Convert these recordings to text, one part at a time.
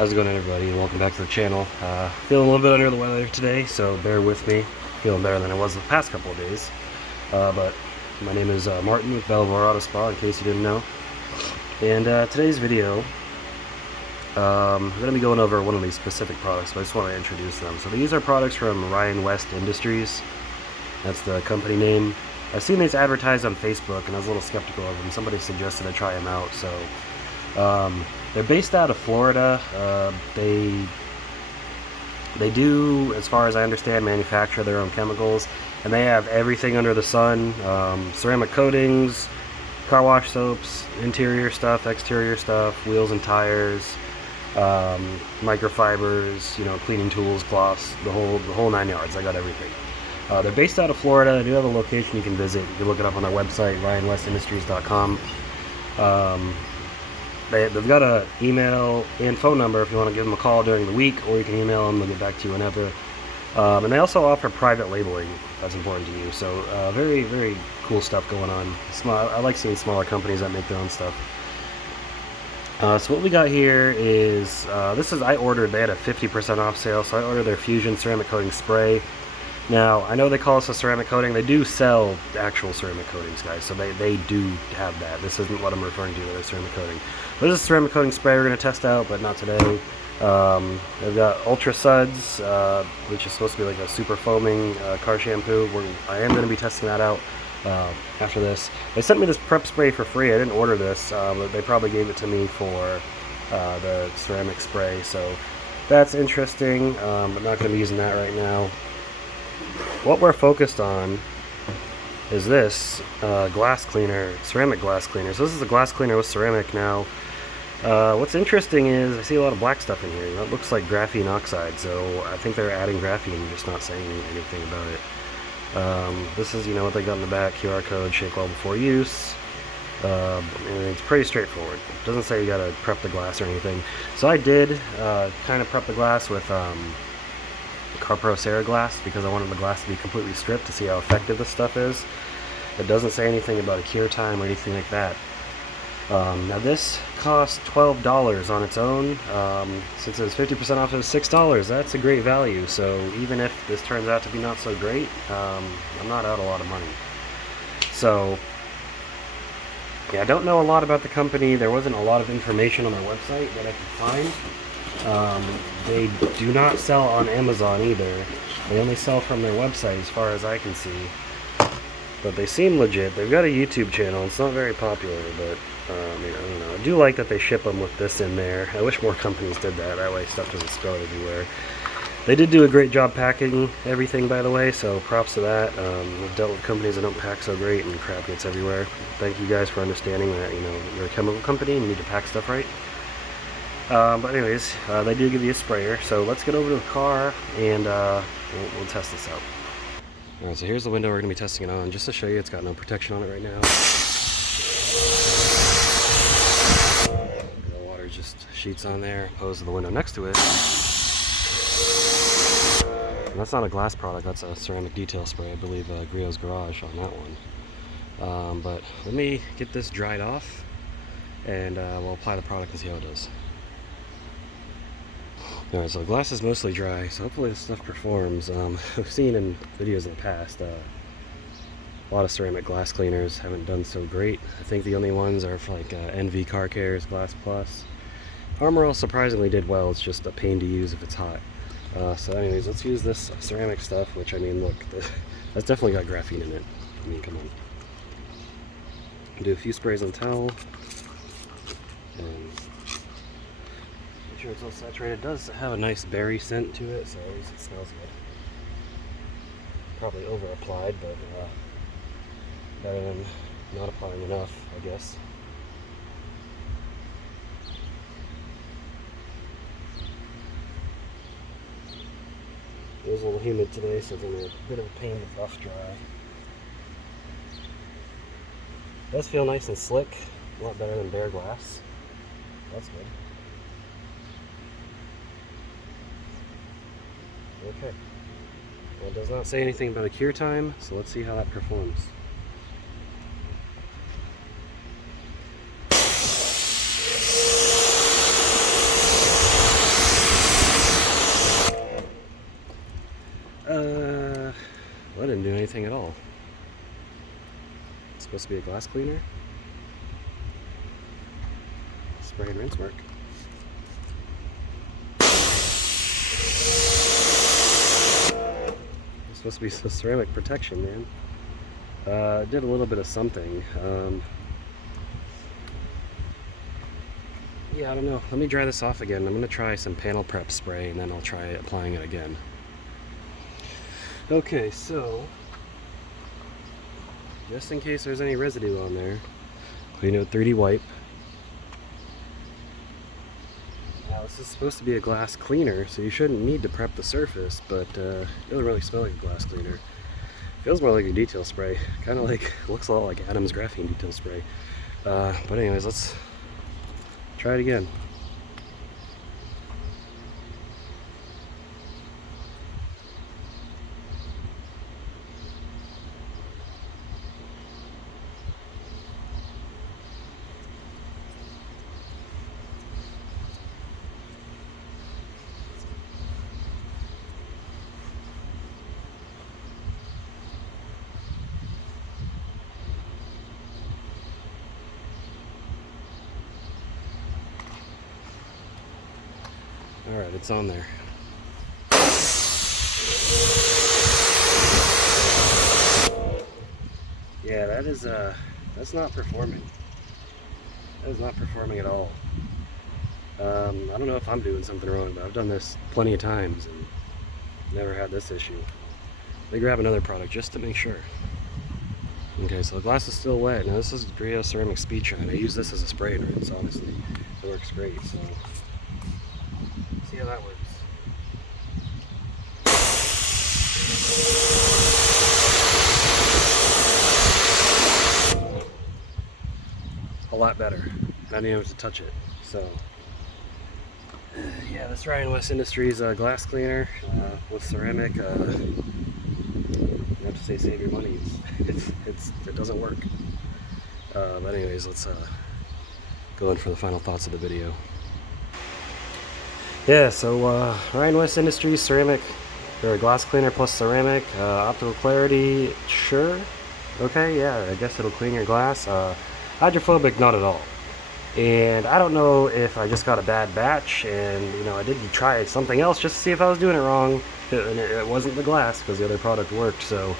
How's it going, everybody? Welcome back to the channel. Feeling a little bit under the weather today, so bear with me. Feeling better than I was the past couple of days. But my name is Martin with Bellevore Auto Spa, in case you didn't know. And today's video, I'm going to be going over one of these specific products, but I just want to introduce them. So these are products from Ryan West Industries. That's the company name. I've seen these advertised on Facebook, and I was a little skeptical of them. Somebody suggested I try them out, so they're based out of Florida. They do, as far as I understand, manufacture their own chemicals, and they have everything under the sun: ceramic coatings, car wash soaps, interior stuff, exterior stuff, wheels and tires, microfibers, cleaning tools, cloths, the whole 9 yards. I got everything. They're based out of Florida. They do have a location you can visit. You can look it up on their website, ryanwestindustries.com. They've got an email and phone number if you want to give them a call during the week, or you can email them. They'll get back to you whenever. And they also offer private labeling. That's important to you. So very, very cool stuff going on. I like seeing smaller companies that make their own stuff. So what we got here is, I ordered, they had a 50% off sale, so I ordered their Fusion Ceramic Coating Spray. Now, I know they call this a ceramic coating. They do sell actual ceramic coatings, guys, so they do have that. This isn't what I'm referring to with a ceramic coating. But this is a ceramic coating spray we're going to test out, but not today. They've got Ultra Suds, which is supposed to be like a super foaming car shampoo. I am going to be testing that out after this. They sent me this prep spray for free. I didn't order this, but they probably gave it to me for the ceramic spray, so that's interesting. I'm not going to be using that right now. What we're focused on is this glass cleaner, ceramic glass cleaner. So this is a glass cleaner with ceramic now. What's interesting is I see a lot of black stuff in here. That looks like graphene oxide, so I think they're adding graphene, just not saying anything about it. This is, what they got in the back, QR code, shake well before use. And it's pretty straightforward. It doesn't say you gotta prep the glass or anything. So I did kind of prep the glass with CarPro Ceraglass, because I wanted the glass to be completely stripped to see how effective this stuff is. It doesn't say anything about a cure time or anything like that. Now this costs $12 on its own. Since it was 50% off, it was $6. That's a great value. So even if this turns out to be not so great, I'm not out a lot of money. So yeah, I don't know a lot about the company. There wasn't a lot of information on their website that I could find. They do not sell on Amazon either. They only sell from their website as far as I can see. But they seem legit. They've got a YouTube channel. It's not very popular, but I don't know. I do like that they ship them with this in there. I wish more companies did that. That way stuff doesn't spill everywhere. They did do a great job packing everything, by the way, so props to that. I've dealt with companies that don't pack so great and crap gets everywhere. Thank you guys for understanding that, you're a chemical company and you need to pack stuff right. But anyways, they do give you a sprayer, so let's get over to the car and we'll test this out. Alright, so here's the window we're going to be testing it on, just to show you it's got no protection on it right now. The water just sheets on there, opposed to the window next to it. And that's not a glass product, that's a ceramic detail spray. I believe Griot's Garage on that one. But let me get this dried off, and we'll apply the product and see how it does. Alright, so the glass is mostly dry, so hopefully this stuff performs. I've seen in videos in the past, a lot of ceramic glass cleaners haven't done so great. I think the only ones are for like NV Car Care's Glass Plus. Armor All surprisingly did well, it's just a pain to use if it's hot. So anyways, let's use this ceramic stuff, which, look, that's definitely got graphene in it. Come on. Do a few sprays on towel, and make sure it's all saturated. It does have a nice berry scent to it, so at least it smells good. Probably over applied, but better than not applying enough, I guess. It was a little humid today, so it's going to be a bit of a pain to buff dry. It does feel nice and slick, a lot better than bare glass. That's good. Okay. Well, it does not say anything about a cure time, so let's see how that performs. anything at all. It's supposed to be a glass cleaner. Spray and rinse work. It's supposed to be some ceramic protection, man. Did a little bit of something. Yeah, I don't know. Let me dry this off again. I'm going to try some panel prep spray and then I'll try applying it again. Okay, so just in case there's any residue on there, clean it with 3D wipe. Now this is supposed to be a glass cleaner, so you shouldn't need to prep the surface, but it doesn't really smell like a glass cleaner. Feels more like a detail spray. Kind of like, looks a lot like Adam's graphene detail spray. But anyways, let's try it again. Alright, it's on there. Yeah, that's not performing. That is not performing at all. I don't know if I'm doing something wrong, but I've done this plenty of times and never had this issue. Let me grab another product just to make sure. Okay, so the glass is still wet. Now this is Brio Ceramic Speed Shine. I use this as a spray and rinse, honestly. It works great, so see how that works. A lot better. Not even able to touch it. So yeah, this Ryan West Industries glass cleaner with ceramic. I have to say, save your money. It doesn't work. But anyways, let's go in for the final thoughts of the video. Yeah, so Ryan West Industries ceramic, or glass cleaner plus ceramic, optical clarity, sure, okay, yeah, I guess it'll clean your glass. Hydrophobic, not at all. And I don't know if I just got a bad batch, and you know, I did try something else just to see if I was doing it wrong, and it wasn't the glass because the other product worked. So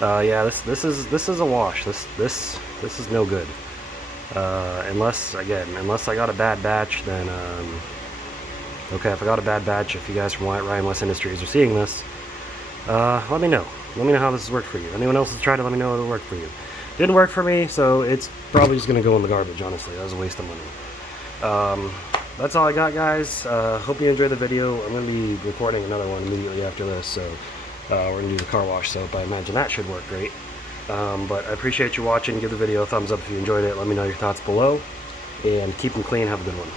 yeah, this is a wash. This is no good. Unless I got a bad batch, then okay, if I got a bad batch, if you guys from Ryan West Industries are seeing this, let me know. Let me know how this has worked for you. Anyone else has tried it, let me know if it worked for you. Didn't work for me, so it's probably just going to go in the garbage, honestly. That was a waste of money. That's all I got, guys. Hope you enjoyed the video. I'm going to be recording another one immediately after this, so we're going to do the car wash soap. I imagine that should work great. But I appreciate you watching. Give the video a thumbs up if you enjoyed it. Let me know your thoughts below, and keep them clean. Have a good one.